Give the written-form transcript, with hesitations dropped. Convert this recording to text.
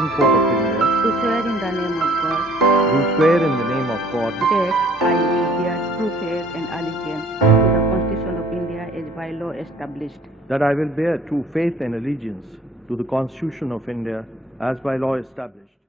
Supreme Court of India, to swear in the name of God do swear in the name of God that I will bear true faith and allegiance to the Constitution of India as by law established, that I will bear true faith and allegiance to the Constitution of India as by law established.